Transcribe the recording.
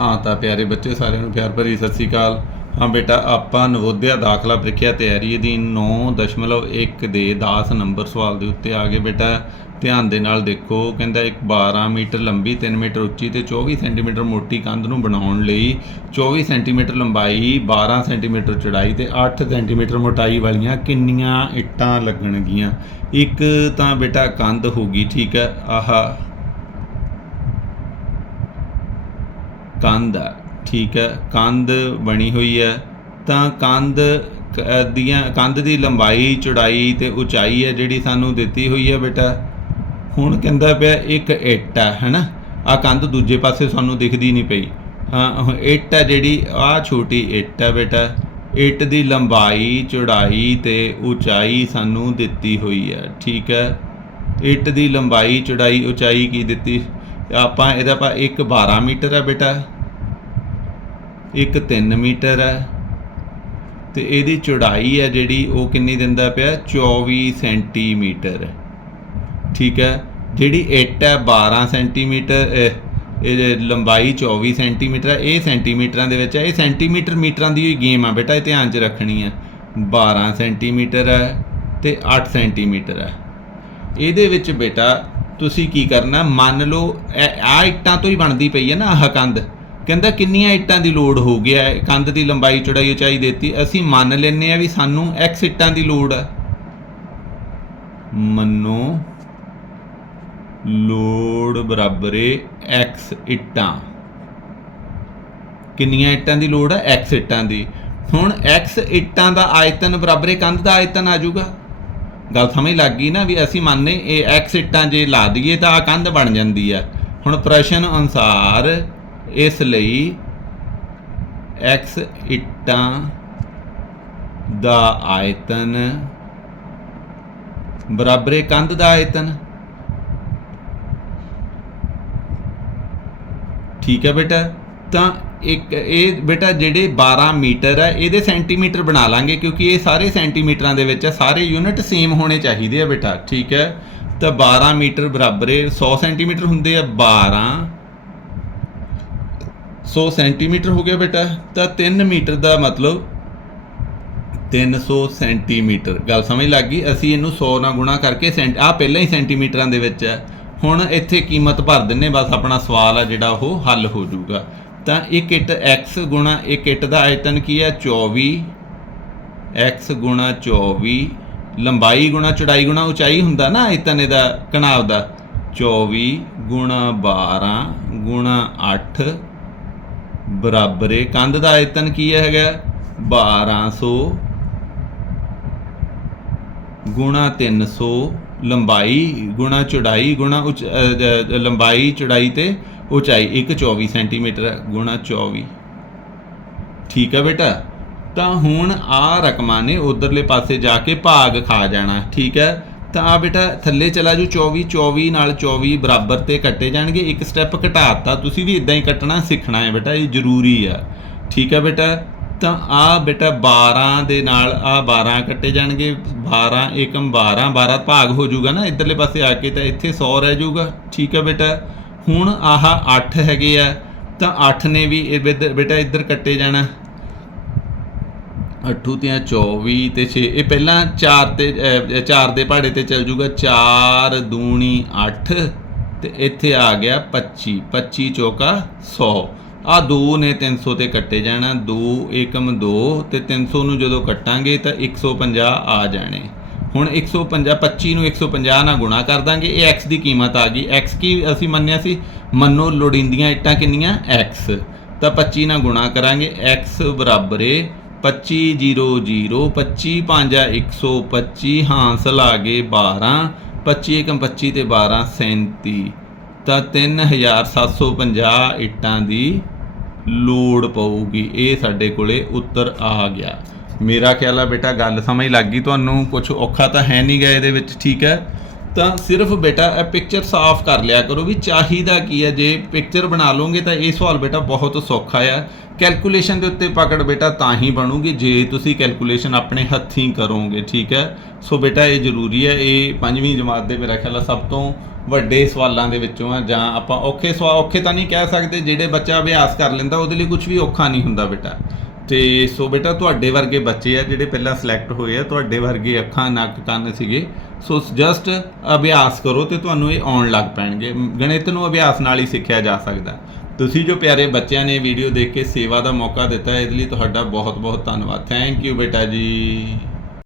ਹਾਂ ਤਾਂ ਪਿਆਰੇ ਬੱਚੇ, ਸਾਰਿਆਂ ਨੂੰ ਪਿਆਰ ਭਰੀ ਸਤਿ ਸ੍ਰੀ ਅਕਾਲ। ਹਾਂ ਬੇਟਾ, ਆਪਾਂ ਨਵੋਦਿਆ ਦਾਖਲਾ ਪ੍ਰੀਖਿਆ ਤਿਆਰੀ ਅਧੀਨ 9.1 ਦੇ 10 ਨੰਬਰ ਸਵਾਲ ਦੇ ਉੱਤੇ ਆ ਗਏ ਬੇਟਾ। ਧਿਆਨ ਦੇ ਨਾਲ ਦੇਖੋ ਕਹਿੰਦਾ ਇੱਕ 12 ਮੀਟਰ ਲੰਬੀ 3 ਮੀਟਰ ਉੱਚੀ ਤੇ 24 ਸੈਂਟੀਮੀਟਰ ਮੋਟੀ ਕੰਧ ਨੂੰ ਬਣਾਉਣ ਲਈ 24 ਸੈਂਟੀਮੀਟਰ ਲੰਬਾਈ 12 ਸੈਂਟੀਮੀਟਰ ਚੌੜਾਈ ਤੇ 8 ਸੈਂਟੀਮੀਟਰ ਮੋਟਾਈ ਵਾਲੀਆਂ ਕਿੰਨੀਆਂ ਇੱਟਾਂ ਲੱਗਣਗੀਆਂ। ਇੱਕ ਤਾਂ ਬੇਟਾ ਕੰਧ ਹੋਗੀ ਠੀਕ ਹੈ, ਆਹਾ। ਕੰਧ ਹੈ ਠੀਕ ਹੈ, ਕੰਧ ਬਣੀ ਹੋਈ ਹੈ। ਤਾਂ ਕੰਧ ਕ- ਦੀਆਂ, ਕੰਧ ਦੀ ਲੰਬਾਈ, ਚੌੜਾਈ ਤੇ ਉਚਾਈ ਹੈ ਜਿਹੜੀ ਸਾਨੂੰ ਦਿੱਤੀ ਹੋਈ ਹੈ ਬੇਟਾ। ਹੁਣ ਕਹਿੰਦਾ ਪਿਆ, ਇੱਕ ਇੱਟ ਹੈ ਹੈਨਾ? ਆ ਕੰਧ ਦੂਜੇ ਪਾਸੇ ਸਾਨੂੰ ਦਿਖਦੀ ਨਹੀਂ ਪਈ। ਹਾਂ ਇੱਟ ਹੈ ਜਿਹੜੀ ਆ ਛੋਟੀ ਇੱਟ ਹੈ ਬੇਟਾ। ਇੱਟ ਦੀ ਲੰਬਾਈ, ਚੌੜਾਈ ਤੇ ਉਚਾਈ ਸਾਨੂੰ ਦਿੱਤੀ ਹੋਈ ਹੈ। ਠੀਕ ਹੈ। ਇੱਟ ਦੀ ਲੰਬਾਈ, ਚੌੜਾਈ, ਉਚਾਈ ਕੀ ਦਿੱਤੀ? ਆਪਾਂ ਇਹਦਾ ਪਾ ਇੱਕ 12 ਮੀਟਰ ਹੈ ਬੇਟਾ। ਇੱਕ 3 ਮੀਟਰ ਹੈ। ਤੇ ਇਹਦੀ ਚੌੜਾਈ ਹੈ ਜਿਹੜੀ ਉਹ ਕਿੰਨੀ ਦਿੰਦਾ ਪਿਆ? 24 ਸੈਂਟੀਮੀਟਰ। ਠੀਕ ਹੈ? ਜਿਹੜੀ ਇੱਟ ਹੈ 12 ਸੈਂਟੀਮੀਟਰ, ਇਹ ਲੰਬਾਈ 24 ਸੈਂਟੀਮੀਟਰ ਹੈ। ਇਹ ਸੈਂਟੀਮੀਟਰਾਂ ਦੇ ਵਿੱਚ ਹੈ। ਇਹ ਸੈਂਟੀਮੀਟਰ ਮੀਟਰਾਂ ਦੀ ਗੇਮ ਆ ਬੇਟਾ, ਇਹ ਧਿਆਨ 'ਚ ਰੱਖਣੀ ਹੈ। 12 ਸੈਂਟੀਮੀਟਰ ਹੈ ਤੇ 8 ਸੈਂਟੀਮੀਟਰ ਹੈ। ਇਹਦੇ ਵਿੱਚ ਬੇਟਾ ਤੁਸੀਂ ਕੀ ਕਰਨਾ? ਮੰਨ ਲਓ ਆ ਇੱਟਾਂ ਤੋਂ ਹੀ ਬਣਦੀ ਪਈ ਹੈ ਨਾ ਆਹ ਕੰਧ। ਕਹਿੰਦਾ ਕਿੰਨੀਆਂ ਇੱਟਾਂ ਦੀ ਲੋੜ ਹੋ ਗਿਆ ਹੈ? ਕੰਧ ਦੀ ਲੰਬਾਈ ਚੌੜਾਈ ਉਚਾਈ ਦੇਤੀ। ਅਸੀਂ ਮੰਨ ਲੈਨੇ ਆ ਵੀ ਸਾਨੂੰ x ਇੱਟਾਂ ਦੀ ਲੋੜ ਹੈ। ਮੰਨੋ, ਲੋੜ ਬਰਾਬਰ ਹੈ x ਇੱਟਾਂ। ਕਿੰਨੀਆਂ ਇੱਟਾਂ ਦੀ ਲੋੜ ਹੈ? X ਇੱਟਾਂ ਦੀ। ਹੁਣ x ਇੱਟਾਂ ਦਾ ਆਇਤਨ ਬਰਾਬਰ ਕੰਧ ਦਾ ਆਇਤਨ ਆ ਜਾਊਗਾ। ਗੱਲ ਸਮਝ ਲੱਗ ਗਈ ਨਾ ਵੀ ਅਸੀਂ ਮੰਨੇ ਇਹ x ਇੱਟਾਂ ਜੇ ਲਾ ਦਈਏ ਤਾਂ ਆ ਕੰਧ ਬਣ ਜਾਂਦੀ ਆ। ਹੁਣ ਪ੍ਰਸ਼ਨ ਅਨੁਸਾਰ ਇਸ ਲਈ ਐਕਸ ਇੱਟਾਂ ਦਾ ਆਇਤਨ ਬਰਾਬਰ ਕੰਧ ਦਾ ਆਇਤਨ? ਠੀਕ ਹੈ ਬੇਟਾ। ਤਾਂ ਇੱਕ, ਇਹ ਬੇਟਾ ਜਿਹੜੇ 12 ਮੀਟਰ ਹੈ, ਇਹਦੇ ਸੈਂਟੀਮੀਟਰ ਬਣਾ ਲਾਂਗੇ ਕਿਉਂਕਿ ਇਹ ਸਾਰੇ ਸੈਂਟੀਮੀਟਰਾਂ ਦੇ ਵਿੱਚ ਹੈ, ਸਾਰੇ ਯੂਨਿਟ ਸੇਮ ਹੋਣੇ ਚਾਹੀਦੇ ਆ ਬੇਟਾ, ਠੀਕ ਹੈ? ਤਾਂ 12 ਮੀਟਰ ਬਰਾਬਰ ਹੈ 100 ਸੈਂਟੀਮੀਟਰ ਹੁੰਦੇ ਆ 12 100 ਸੈਂਟੀਮੀਟਰ ਹੋ ਗਿਆ ਬੇਟਾ, ਤਾਂ 3 ਮੀਟਰ ਦਾ ਮਤਲਬ 300 ਸੈਂਟੀਮੀਟਰ, ਗੱਲ ਸਮਝ ਲੱਗ ਗਈ? ਅਸੀਂ ਇਹਨੂੰ 100 ਨਾਲ ਗੁਣਾ ਕਰਕੇ ਸੈਂਟ ਆ ਪਹਿਲਾਂ ਹੀ ਸੈਂਟੀਮੀਟਰਾਂ ਦੇ ਵਿੱਚ ਹੈ। ਹੁਣ ਇੱਥੇ ਕੀਮਤ ਭਰ ਦਿੰਨੇ, ਬਸ ਆਪਣਾ ਸਵਾਲ ਆ ਜਿਹੜਾ ਉਹ ਹੱਲ ਹੋ ਜਾਊਗਾ। ਤਾਂ ਇਹ ਇੱਟ x ਗੁਣਾ, ਇਹ ਇੱਟ ਦਾ ਆਇਤਨ ਕੀ ਹੈ? 24 x 24 ਲੰਬਾਈ ਗੁਣਾ, ਚੌੜਾਈ ਗੁਣਾ ਉਚਾਈ ਹੁੰਦਾ ਨਾ ਆਇਤਨ ਇਹਦਾ ਕਣਾਵ ਦਾ। 24 ਗੁਣਾ 12 ਗੁਣਾ 8 ਬਰਾਬਰ ਹੈ ਕੰਧ ਦਾ ਆਇਤਨ ਕੀ ਹੈਗਾ? 1200 ਗੁਣਾ 300 ਲੰਬਾਈ ਗੁਣਾ, ਚੌੜਾਈ ਗੁਣਾ ਉਚ- ਲੰਬਾਈ, ਚੌੜਾਈ ਤੇ ਉਚਾਈ ਇੱਕ 24 ਸੈਂਟੀਮੀਟਰ ਗੁਣਾ 24 ਠੀਕ ਹੈ ਬੇਟਾ ਤਾਂ ਹੁਣ ਆ ਰਕਮਾਂ ਨੇ ਉਧਰਲੇ ਪਾਸੇ ਜਾ ਕੇ ਭਾਗ ਖਾ ਜਾਣਾ ਠੀਕ ਹੈ ਤਾਂ ਆ ਬੇਟਾ ਥੱਲੇ ਚਲਾ ਜੂ 24 24 ਨਾਲ 24 ਬਰਾਬਰ ਤੇ ਕੱਟੇ ਜਾਣਗੇ ਇੱਕ ਸਟੈਪ ਘਟਾਤਾ ਤੁਸੀਂ ਵੀ ਇਦਾਂ ਹੀ ਕੱਟਣਾ ਸਿੱਖਣਾ ਹੈ ਬੇਟਾ ਇਹ ਜ਼ਰੂਰੀ ਆ ਠੀਕ ਹੈ ਬੇਟਾ ਤਾਂ ਆ ਬੇਟਾ 12 ਦੇ ਨਾਲ ਆ 12 ਕੱਟੇ ਜਾਣਗੇ 12 ਏਕਮ 12 12 ਭਾਗ ਹੋ ਜਾਊਗਾ ਨਾ ਇਧਰਲੇ ਪਾਸੇ ਆ ਕੇ ਤਾਂ ਇੱਥੇ 100 ਰਹਿ ਜਾਊਗਾ ਠੀਕ ਹੈ ਬੇਟਾ ਹੁਣ ਆਹ 8 ਹੈਗੇ ਆ, ਤਾਂ 8 ਨੇ ਵੀ ਇਹ ਬੇਦ- ਬੇਟਾ ਇੱਧਰ ਕੱਟੇ ਜਾਣਾ। 8 ਤੇ 24 ਤੇ 6 ਇਹ ਪਹਿਲਾਂ 4 ਤੇ 4 ਦੇ ਪਹਾੜੇ ਤੇ ਚੱਲ ਜੂਗਾ। 4 ਦੂਣੀ 8 ਤੇ ਇੱਥੇ ਆ ਗਿਆ 25 25 ਚੌਕਾ 100 ਆ 2 ਨੇ 300 ਤੇ ਕੱਟੇ ਜਾਣਾ 2 ਏਕਮ 2 ਤੇ 300 ਨੂੰ ਜਦੋਂ ਕੱਟਾਂਗੇ ਤਾਂ 150 ਆ ਜਾਣੇ। ਹੁਣ 150 25 ਨੂੰ 150 ਨਾਲ ਗੁਣਾ ਕਰ ਦਾਂਗੇ, ਇਹ x ਦੀ ਕੀਮਤ ਆ ਗਈ। x ਕੀ ਅਸੀਂ ਮੰਨਿਆ ਸੀ? ਮੰਨੋ, ਲੋੜੀਂਦੀਆਂ ਇੱਟਾਂ ਕਿੰਨੀਆਂ? x ਤਾਂ 25 ਨਾਲ ਗੁਣਾ ਕਰਾਂਗੇ। x ਬਰਾਬਰ ਹੈ 25 0 0 25 5 125 ਹਾਸਲ ਆ ਗਏ 12 25 ਏਕਮ 25 ਤੇ 12 37 ਤਾਂ 3750 ਇੱਟਾਂ ਦੀ ਲੋੜ ਪਊਗੀ। ਇਹ ਸਾਡੇ ਕੋਲੇ ਉੱਤਰ ਆ ਗਿਆ। ਮੇਰਾ ਖਿਆਲ ਆ ਬੇਟਾ ਗੱਲ ਸਮਝ ਲੱਗ ਗਈ ਤੁਹਾਨੂੰ ਕੁਝ ਔਖਾ ਤਾਂ ਹੈ ਨਹੀਂ ਗਿਆ ਇਹਦੇ ਵਿੱਚ, ਠੀਕ ਹੈ? ਤਾਂ ਸਿਰਫ ਬੇਟਾ ਇਹ ਪਿਕਚਰ ਸਾਫ਼ ਕਰ ਲਿਆ ਕਰੋ ਵੀ ਚਾਹੀਦਾ ਕੀ ਹੈ, ਜੇ ਪਿਕਚਰ ਬਣਾ ਲਓਗੇ ਤਾਂ ਇਹ ਸਵਾਲ ਬੇਟਾ ਬਹੁਤ ਸੌਖਾ ਆ। ਕੈਲਕੂਲੇਸ਼ਨ ਦੇ ਉੱਤੇ ਪਕੜ ਬੇਟਾ ਤਾਂ ਹੀ ਬਣੂਗੀ, ਜੇ ਤੁਸੀਂ ਕੈਲਕੂਲੇਸ਼ਨ ਆਪਣੇ ਹੱਥੀਂ ਕਰੋਗੇ, ਠੀਕ ਹੈ? ਸੋ ਬੇਟਾ ਇਹ ਜ਼ਰੂਰੀ ਹੈ, ਇਹ ਪੰਜਵੀਂ ਜਮਾਤ ਦੇ ਮੇਰਾ ਖਿਆਲ ਆ ਸਭ ਤੋਂ ਵੱਡੇ ਸਵਾਲਾਂ ਦੇ ਵਿੱਚੋਂ ਆ, ਜਾਂ ਆਪਾਂ ਔਖੇ ਸਵਾਲ ਔਖੇ ਤਾਂ ਨਹੀਂ ਕਹਿ ਸਕਦੇ, ਜਿਹੜੇ ਬੱਚਾ ਅਭਿਆਸ ਕਰ ਲੈਂਦਾ, ਉਹਦੇ ਲਈ ਕੁਝ ਵੀ ਔਖਾ ਨਹੀਂ ਹੁੰਦਾ ਬੇਟਾ। ਤੇ ਸੋ ਬੇਟਾ ਤੁਹਾਡੇ ਵਰਗੇ ਬੱਚੇ ਆ ਜਿਹੜੇ ਪਹਿਲਾਂ ਸਿਲੈਕਟ ਹੋਏ ਆ, ਤੁਹਾਡੇ ਵਰਗੇ ਅੱਖਾਂ, ਨੱਕ, ਕੰਨ ਸੀਗੇ। ਸੋ ਜਸਟ ਅਭਿਆਸ ਕਰੋ ਤੇ ਤੁਹਾਨੂੰ ਇਹ ਆਉਣ ਲੱਗ ਪੈਣਗੇ। ਗਣਿਤ ਨੂੰ ਅਭਿਆਸ ਨਾਲ ਹੀ ਸਿੱਖਿਆ ਜਾ ਸਕਦਾ। ਤੁਸੀਂ ਜੋ ਪਿਆਰੇ ਬੱਚਿਆਂ ਨੇ ਵੀਡੀਓ ਦੇਖ ਕੇ ਸੇਵਾ ਦਾ ਮੌਕਾ ਦਿੱਤਾ, ਇਹਦੇ ਲਈ ਤੁਹਾਡਾ ਬਹੁਤ ਬਹੁਤ ਧੰਨਵਾਦ। ਥੈਂਕ ਯੂ ਬੇਟਾ ਜੀ।